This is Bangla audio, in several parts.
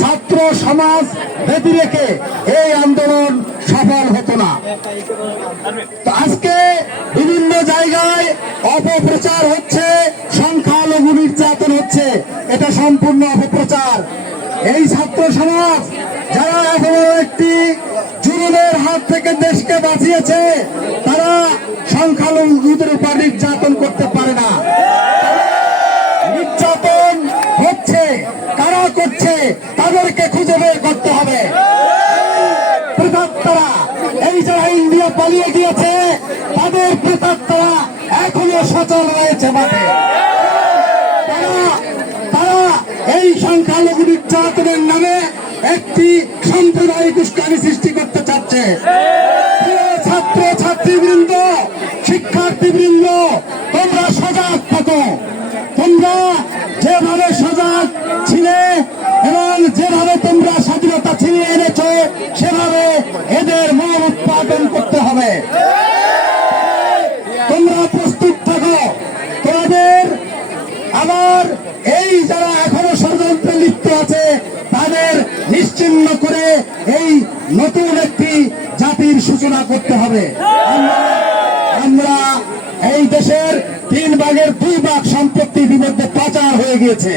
ছাত্র সমাজ ব্যতি রেখে এই আন্দোলন সফল হতো না। তো আজকে বিভিন্ন জায়গায় অপপ্রচার হচ্ছে, সংখ্যালঘু নির্যাতন হচ্ছে, এটা সম্পূর্ণ অপপ্রচার। এই ছাত্র সমাজ যারা এখনো একটি জুলুমের হাত থেকে দেশকে বাঁচিয়েছে, তারা সংখ্যালঘুদের উপর নির্যাতন করতে পারে না। নির্যাতন হচ্ছে, কারা করছে তাদেরকে খুঁজে বের করতে হবে। প্রেতাত্মারা, এই যারা ইন্ডিয়া পালিয়ে গিয়েছে, তাদের প্রেতাত্মারা এখনো সচল রয়েছে মাঠে। তারা এই সংখ্যালঘু নির্যাতনের নামে একটি সাম্প্রদায়িক উস্কানি সৃষ্টি করতে চাচ্ছে। ছাত্র ছাত্রীবৃন্দ, শিক্ষার্থীবৃন্দ, তোমরা সজাগ থাকো। তোমরা যেভাবে সজাগ ছিলে এবং যেভাবে তোমরা স্বাধীনতা ছিনিয়ে এনেছ, সেভাবে এদের মূল উৎপাদন করতে হবে। তোমরা প্রস্তুত থাকো। তোমাদের আবার এই যারা এখনো ষড়যন্ত্রে লিপ্ত আছে, তাদের নিশ্চিহ্ন করে এই নতুন একটি জাতির সূচনা করতে হবে। আমরা এই দেশের 3 ভাগের 2 ভাগ সম্পত্তি ইতিমধ্যে পাচার হয়ে গিয়েছে।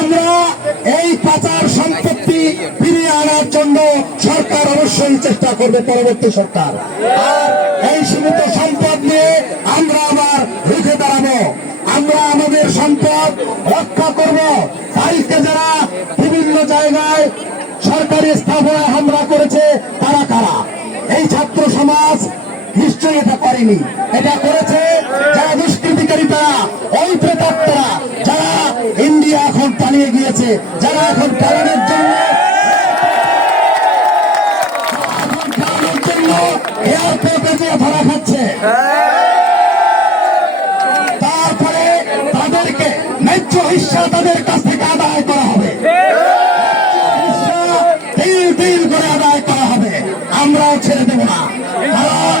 আমরা এই পাচার সম্পত্তি ফিরিয়ে আনার জন্য সরকার অবশ্যই চেষ্টা করবে, পরবর্তী সরকার। আর এই সীমিত সম্পদ নিয়ে আমরা আবার রুখে দাঁড়াবো। আমরা আমাদের সম্পদ রক্ষা করব। আজকে যারা বিভিন্ন জায়গায় সরকারি স্থাপনায় হামলা করেছে, তারা কারা? এই ছাত্র সমাজ নিশ্চয়ই এটা করেনি। এটা করেছে যারা দুষ্কৃতিকারী, তারা ওই প্রেতাত্মারা যারা ইন্ডিয়া এখন পালিয়ে গিয়েছে, যারা এখন পালানোর জন্য এয়ারপোর্টে দিয়ে ধরা খাচ্ছে। তারপরে তাদেরকে ন্যায্য হিস্সা তাদের কাছ থেকে আদায় করা হবে, তিল করে আদায় করা হবে। আমরাও ছেড়ে দেব না, কারণ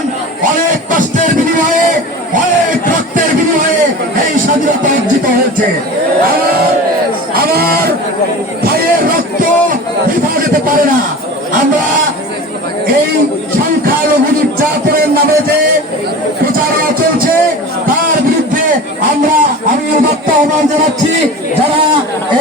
অনেক কষ্টের বিনিময়ে, অনেক রক্তের বিনিময়ে এই স্বাধীনতা অর্জিত হয়েছে। আমার ভাইয়ের রক্ত বৃথা যেতে পারে না। আমরা এই সংখ্যালঘু নির্যাতনের নামে যে প্রচারণা চলছে, তার বিরুদ্ধে আমি উদাত্ত আহ্বান জানাচ্ছি। যারা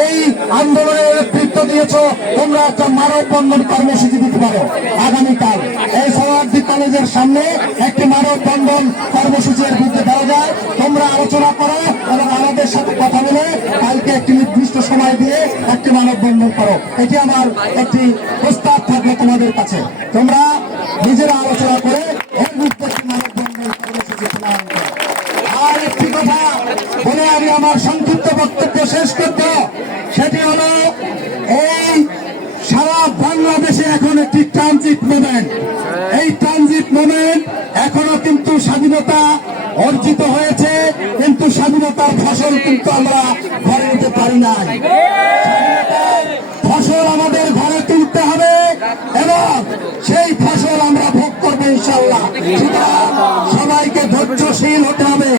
এই আন্দোলনের নেতৃত্ব দিয়েছ, তোমরা একটা মানববন্ধন কর্মসূচি দিতে পারো। আগামীকাল এই সোহরাওয়ার্দী কলেজের সামনে একটি মানববন্ধন কর্মসূচির বিরুদ্ধে দেওয়া যায়। তোমরা আলোচনা করো এবং আমাদের সাথে কথা বলে কালকে একটি নির্দিষ্ট সময় দিয়ে একটি মানববন্ধন করো। এটি আমার একটি প্রস্তাব থাকবে তোমাদের কাছে। তোমরা নিজেরা আলোচনা করে এর বিরুদ্ধে একটি মানববন্ধন কর্মসূচি প্রণয়ন করো। আর একটি কথা বলে আমি আমার সংক্ষিপ্ত বক্তব্য শেষ করব। সেটি হল, এই সারা বাংলাদেশে এখন একটি ট্রানজিট মুভমেন্ট। এই ট্রানজিট মুভমেন্ট এখনো কিন্তু স্বাধীনতা অর্জিত হয়েছে, কিন্তু স্বাধীনতার ফসল কিন্তু আমরা ঘরে নিতে পারি নাই। ফসল আমাদের ঘরে তুলতে হবে এবং সেই ফসল আমরা ভোগ করবো ইনশাআল্লাহ। সবাইকে ধৈর্যশীল হতে হবে।